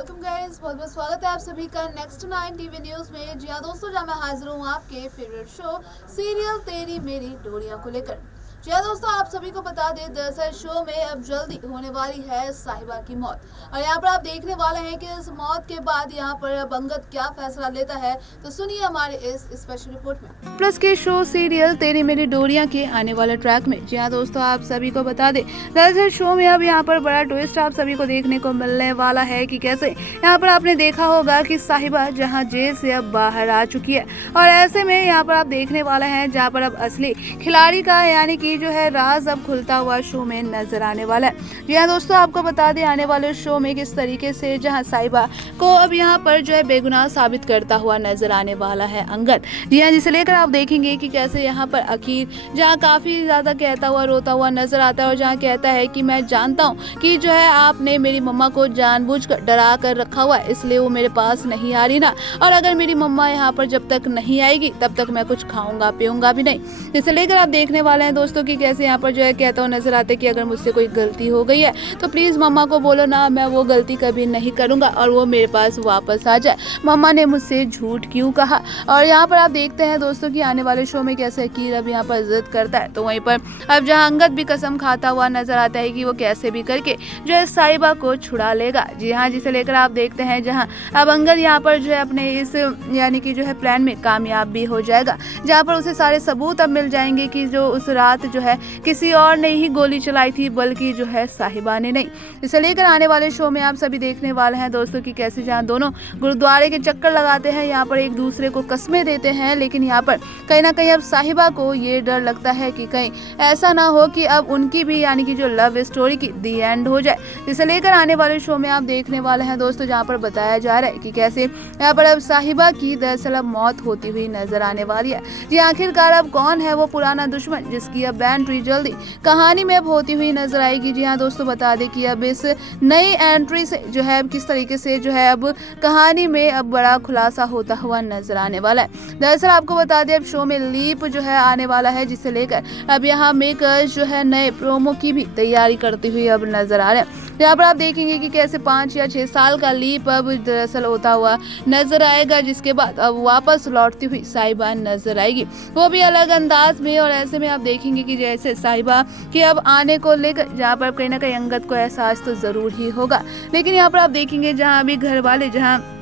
Welcome guys, बहुत बहुत स्वागत है आप सभी का नेक्स्ट 9 टीवी न्यूज में। जी हाँ दोस्तों, जहाँ मैं हाजिर हूँ आपके फेवरेट शो सीरियल तेरी मेरी डोरियां को लेकर। जी हाँ दोस्तों, आप सभी को बता दें, दरअसल शो में अब जल्दी होने वाली है साहिबा की मौत और यहाँ पर आप देखने वाले हैं कि इस मौत के बाद यहाँ पर अब अंगद क्या फैसला लेता है। तो सुनिए हमारे इस स्पेशल रिपोर्ट में। प्लस के शो सीरियल तेरी मेरी डोरियां के आने वाले ट्रैक में। जी हाँ दोस्तों, आप सभी को बता दें, दरअसल शो में अब यहाँ पर बड़ा ट्विस्ट आप सभी को देखने को मिलने वाला है कि कैसे यहाँ पर आपने देखा होगा कि साहिबा जहाँ जेल से अब बाहर आ चुकी है और ऐसे में यहाँ पर आप देखने वाले हैं जहाँ पर अब असली खिलाड़ी का यानी कि जो है राज अब खुलता हुआ शो में नजर आने वाला है। जी हाँ दोस्तों, आपको बता दें आने वाले शो में किस तरीके से जहाँ साहिबा को अब यहाँ पर जो है बेगुनाह साबित करता हुआ नजर आने वाला है अंगद। जी हाँ, जिसे लेकर आप देखेंगे कि कैसे यहाँ पर अकीर जहाँ काफी ज्यादा कहता हुआ रोता हुआ नजर आता है और जहाँ कहता है कि मैं जानता हूँ कि जो है आपने मेरी मम्मा को जानबूझकर डरा कर रखा हुआ है, इसलिए वो मेरे पास नहीं आ रही ना, और अगर मेरी मम्मा यहाँ पर जब तक नहीं आएगी तब तक मैं कुछ खाऊंगा पीऊंगा भी नहीं। इसे लेकर आप देखने वाले हैं दोस्तों कि कैसे यहाँ पर जो है कहता हुआ नजर आता है कि अगर मुझसे कोई गलती हो गई है तो प्लीज मम्मा को बोलो ना, मैं वो गलती कभी नहीं करूंगा और वो मेरे पास वापस आ जाए। मम्मा ने मुझसे झूठ क्यों कहा। और यहाँ पर आप देखते हैं दोस्तों कि आने वाले शो में कैसे अकीर अब यहाँ पर जिद करता है, तो वहीं पर अब जहाँ अंगद भी कसम खाता हुआ नजर आता है कि वो कैसे भी करके जो है साहिबा को छुड़ा लेगा। जी हाँ, जिसे लेकर आप देखते हैं जहाँ अब अंगद यहाँ पर जो है अपने इस यानी कि जो है प्लान में कामयाब भी हो जाएगा, जहाँ पर उसे सारे सबूत अब मिल जाएंगे कि जो उस रात जो है किसी और ने ही गोली चलाई थी, बल्कि जो है साहिबा ने नहीं। इसे लेकर आने वाले शो में आप सभी देखने वाले हैं दोस्तों कि कैसे जहाँ दोनों गुरुद्वारे के चक्कर लगाते हैं, यहाँ पर एक दूसरे को कस्में देते हैं, लेकिन यहाँ पर कहीं ना कहीं अब साहिबा को ये डर लगता है कि कहीं ऐसा ना हो कि अब उनकी भी यानी कि जो लव स्टोरी की दी एंड हो जाए। इसे लेकर आने वाले शो में आप देखने वाले हैं दोस्तों जहाँ पर बताया जा रहा है कि कैसे यहाँ पर अब साहिबा की दरअसल अब मौत होती हुई नजर आने वाली है। जी आखिरकार अब कौन है वो पुराना दुश्मन जिसकी अब एंट्री जल्दी कहानी में अब होती हुई नजर आएगी। जी हाँ दोस्तों, बता दें कि अब इस नई एंट्री से जो है किस तरीके से जो है अब कहानी में अब बड़ा खुलासा होता हुआ नजर आने वाला है। दरअसल आपको बता दें अब शो में लीप जो है आने वाला है, जिसे लेकर अब यहाँ मेकर्स जो है नए प्रोमो की भी तैयारी करती हुई अब नजर आ रहे हैं। यहाँ पर आप देखेंगे कि कैसे 5 या 6 साल का लीप अब दरअसल होता हुआ नजर आएगा, जिसके बाद अब वापस लौटती हुई साहिबा नजर आएगी, वो भी अलग अंदाज में। और ऐसे में आप देखेंगे कि जैसे साहिबा के अब आने को लेकर जहाँ पर कहीं ना कहीं अंगद को एहसास तो जरूर ही होगा, लेकिन यहाँ पर आप देखेंगे जहाँ अभी घर वाले जहाँ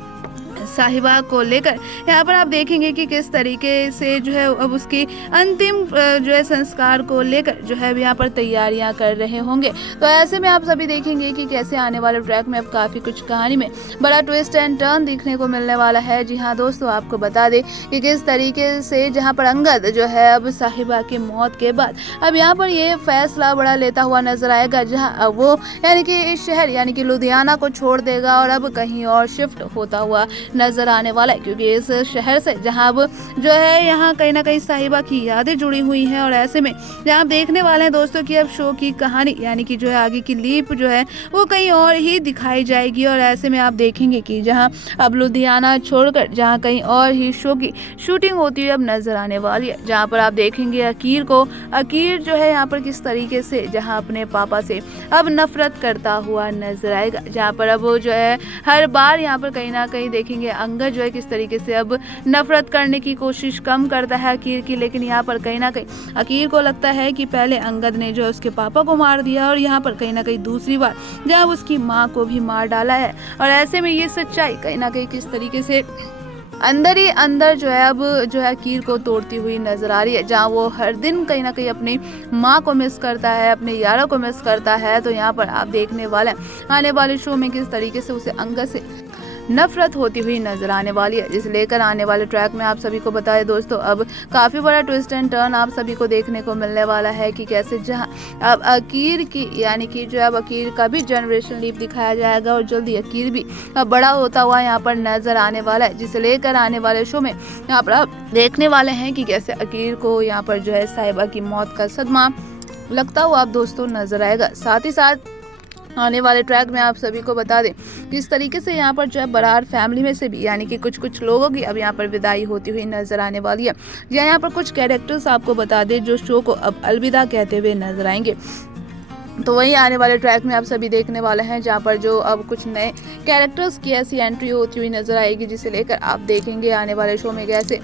साहिबा को लेकर यहाँ पर आप देखेंगे कि किस तरीके से जो है अब उसकी अंतिम जो है संस्कार को लेकर जो है यहाँ पर तैयारियां कर रहे होंगे। तो ऐसे में आप सभी देखेंगे कि कैसे आने वाले ट्रैक में अब काफी कुछ कहानी में बड़ा ट्विस्ट एंड टर्न देखने को मिलने वाला है। जी हाँ दोस्तों, आपको बता दें कि किस तरीके से जहाँ पर अंगद जो है अब साहिबा की मौत के बाद अब यहाँ पर ये फैसला बड़ा लेता हुआ नजर आएगा, जहाँ अब वो यानी कि इस शहर यानी कि लुधियाना को छोड़ देगा और अब कहीं और शिफ्ट होता हुआ नजर आने वाला है, क्योंकि इस शहर से जहां अब जो है यहाँ कहीं ना कहीं साहिबा की यादें जुड़ी हुई हैं। और ऐसे में जहां आप देखने वाले हैं दोस्तों कि अब शो की कहानी यानी कि जो है आगे की लीप जो है वो कहीं और ही दिखाई जाएगी। और ऐसे में आप देखेंगे कि जहां अब लुधियाना छोड़कर जहां कहीं और ही शो की शूटिंग होती हुई अब नजर आने वाली है, जहाँ पर आप देखेंगे अकीर जो है यहाँ पर किस तरीके से जहाँ अपने पापा से अब नफरत करता हुआ नजर आएगा, जहाँ पर अब वो जो है हर बार यहाँ पर कहीं ना कहीं देखेंगे अंगद जो है किस तरीके से अब नफरत करने की कोशिश कम करता है अकीर की, लेकिन यहाँ पर कहीं ना कहीं अकीर को लगता है कि पहले अंगद ने जो है उसके पापा को मार दिया और यहाँ पर कहीं ना कहीं दूसरी बार जब उसकी माँ को भी मार डाला है। और ऐसे में ये सच्चाई कहीं ना कहीं किस तरीके से अंदर ही अंदर जो है अब जो है अकीर को तोड़ती हुई नजर आ रही है, जहाँ वो हर दिन कहीं ना कहीं अपनी माँ को मिस करता है, अपने यारों को मिस करता है। तो यहाँ पर आप देखने वाले हैं आने वाले शो में किस तरीके से उसे अंगद से नफरत होती हुई नजर आने वाली है, जिसे लेकर आने वाले ट्रैक में आप सभी को बताएं दोस्तों अब काफी बड़ा ट्विस्ट एंड टर्न आप सभी को देखने को मिलने वाला है कि कैसे जहां अब अकीर की यानी कि जो अब अकीर का भी जनरेशन लीप दिखाया जाएगा और जल्दी अकीर भी अब बड़ा होता हुआ यहाँ पर नजर आने वाला है, जिसे लेकर आने वाले शो में यहाँ पर आप देखने वाले हैं कि कैसे अकीर को यहाँ पर जो है साहिबा की मौत का सदमा लगता हुआ आप दोस्तों नजर आएगा। साथ ही साथ आने वाले ट्रैक में आप सभी को बता दें किस तरीके से यहाँ पर जो है बरार फैमिली में से भी यानी कि कुछ लोगों की अब यहाँ पर विदाई होती हुई नजर आने वाली है। यहाँ पर कुछ कैरेक्टर्स आपको बता दें जो शो को अब अलविदा कहते हुए नजर आएंगे। तो वहीं आने वाले ट्रैक में आप सभी देखने वाले हैं जहां पर जो अब कुछ नए कैरेक्टर्स की ऐसी एंट्री होती हुई नजर आएगी, जिसे लेकर आप देखेंगे आने वाले शो में कैसे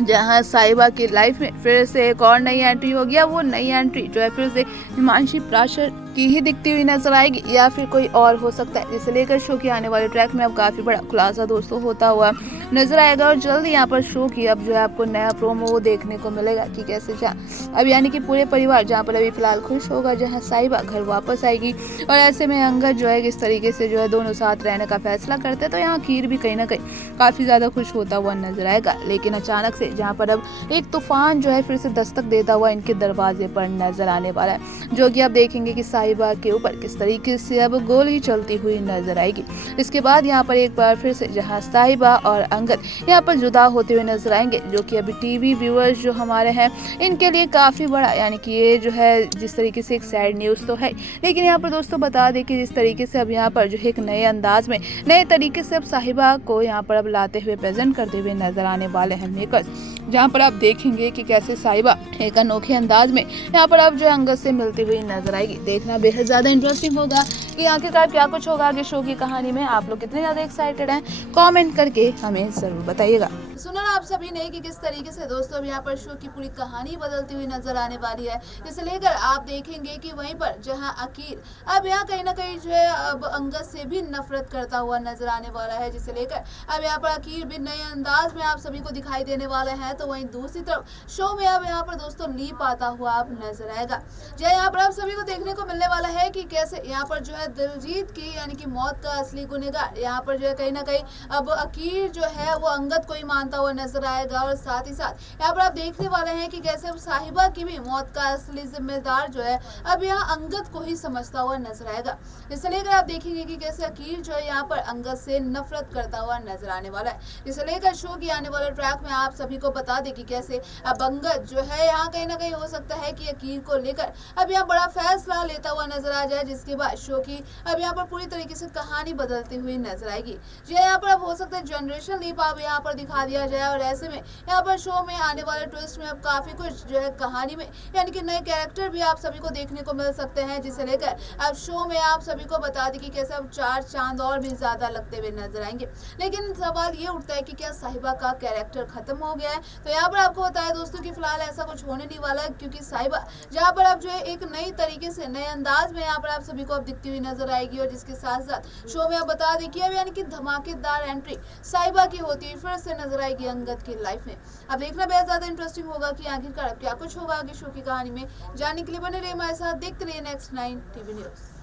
जहां साहिबा की लाइफ में फिर से एक और नई एंट्री होगी। अब वो नई एंट्री जो है फिर से हिमांशी प्राशर की ही दिखती हुई नजर आएगी या फिर कोई और हो सकता है, जिसे लेकर शो के आने वाले ट्रैक में अब काफी बड़ा खुलासा दोस्तों होता हुआ नजर आएगा। और जल्द यहाँ पर शो की अब जो है आपको नया प्रोमो देखने को मिलेगा कि कैसे अब यानी कि पूरे परिवार जहाँ पर अभी फिलहाल खुश होगा, जहाँ साहिबा घर वापस आएगी और ऐसे में अंगद जो है किस तरीके से जो है दोनों साथ रहने का फैसला करते हैं। तो यहाँ खीर भी कहीं ना कहीं काफी ज्यादा खुश होता हुआ नजर आएगा, लेकिन अचानक से जहाँ पर अब एक तूफान जो है फिर से दस्तक देता हुआ इनके दरवाजे पर नजर आने वाला है, जो कि आप देखेंगे कि साहिबा के ऊपर किस तरीके से अब गोली चलती हुई नजर आएगी। इसके बाद यहाँ पर एक बार फिर से जहाँ साहिबा और अंगद यहाँ पर जुदा होते हुए नजर आएंगे, जो कि अभी टीवी व्यूअर्स जो हमारे हैं इनके लिए काफी बड़ा यानी कि ये जो है जिस तरीके से एक सैड न्यूज तो है, लेकिन यहाँ पर दोस्तों बता दें कि जिस तरीके से अब यहाँ पर जो एक नए अंदाज में नए तरीके से अब साहिबा को यहाँ पर अब लाते हुए प्रेजेंट करते हुए नजर आने वाले हैं मेकर्स, जहाँ पर आप देखेंगे कि कैसे साहिबा एक अनोखे अंदाज में यहाँ पर अब जो अंगद से मिलती हुई नजर आएगी। देखना बेहद ज्यादा इंटरेस्टिंग होगा कि आखिरकार क्या कुछ होगा आगे शो की कहानी में। आप लोग कितने ज्यादा एक्साइटेड हैं कमेंट करके हमें जरूर बताइएगा। सुना आप सभी ने कि किस तरीके से दोस्तों अब यहाँ पर शो की पूरी कहानी बदलती हुई नजर आने वाली है, जिसे लेकर आप देखेंगे कि वहीं पर जहां अकील अब यहाँ कहीं ना कहीं जो है अब अंगद से भी नफरत करता हुआ नजर आने वाला है, जिसे लेकर अब यहाँ पर अकील भी नए अंदाज में आप सभी को दिखाई देने वाले हैं। तो वहीं दूसरी तरफ शो में अब यहाँ पर दोस्तों लीप आता हुआ अब नजर आएगा, जो यहाँ पर आप सभी को देखने को मिलने वाला है कि कैसे यहाँ पर जो है दिलजीत की यानी कि मौत का असली गुनहगार यहाँ पर जो है कहीं ना कहीं अब अकील जो है वो अंगद को ही मानता हुआ नजर आएगा। और साथ ही साथ यहाँ पर आप देखने वाले हैं कि कैसे साहिबा की भी मौत का असली जिम्मेदार जो है अब यहाँ अंगद को ही समझता हुआ नजर आएगा। इसे लेकर आप देखेंगे कि कैसे अकील जो है यहाँ पर अंगद से नफरत करता हुआ नजर आने वाला है। इसे लेकर शो की आने वाले ट्रैक में आप सभी को बता दें कि कैसे अब अंगद जो है यहाँ कहीं ना कहीं हो सकता है कि अकील को लेकर अब यहाँ बड़ा फैसला लेता हुआ नजर आ जाए, जिसके बाद शो की अब यहाँ पर पूरी तरीके से कहानी बदलती हुई नजर आएगी। जो यहाँ पर अब हो सकता है जनरेशन लीप अब यहाँ पर दिखा दिया जाए और ऐसे में यहाँ पर शो में आने वाले ट्विस्ट में अब काफी कुछ जो है कहानी में यानी कि नए कैरेक्टर भी आप सभी को देखने को मिल सकते हैं, जिसे लेकर अब शो में आप सभी को बता दें कि कैसे अब चार चांद और भी ज्यादा लगते हुए नजर आएंगे। लेकिन सवाल ये उठता है कि क्या साहिबा का कैरेक्टर खत्म हो गया है? तो यहाँ पर आपको बताया दोस्तों कि फिलहाल ऐसा कुछ होने नहीं वाला है, क्योंकि साहिबा जहाँ पर अब जो है एक नई तरीके से नए अंदाज में यहाँ पर आप सभी को अब दिखती हुई नजर आएगी। और जिसके साथ साथ शो में आप बता दें कि अब यानी कि धमाकेदार एंट्री साहिबा की होती हुई फिर से नजर आएगी अंगद की लाइफ में। अब देखना बेहद ज्यादा इंटरेस्टिंग होगा कि आखिरकार अब क्या कुछ होगा आगे शो की कहानी में। जानने के लिए बने रहिए हमारे साथ, देखते रहिए नेक्स्ट 9 टीवी न्यूज।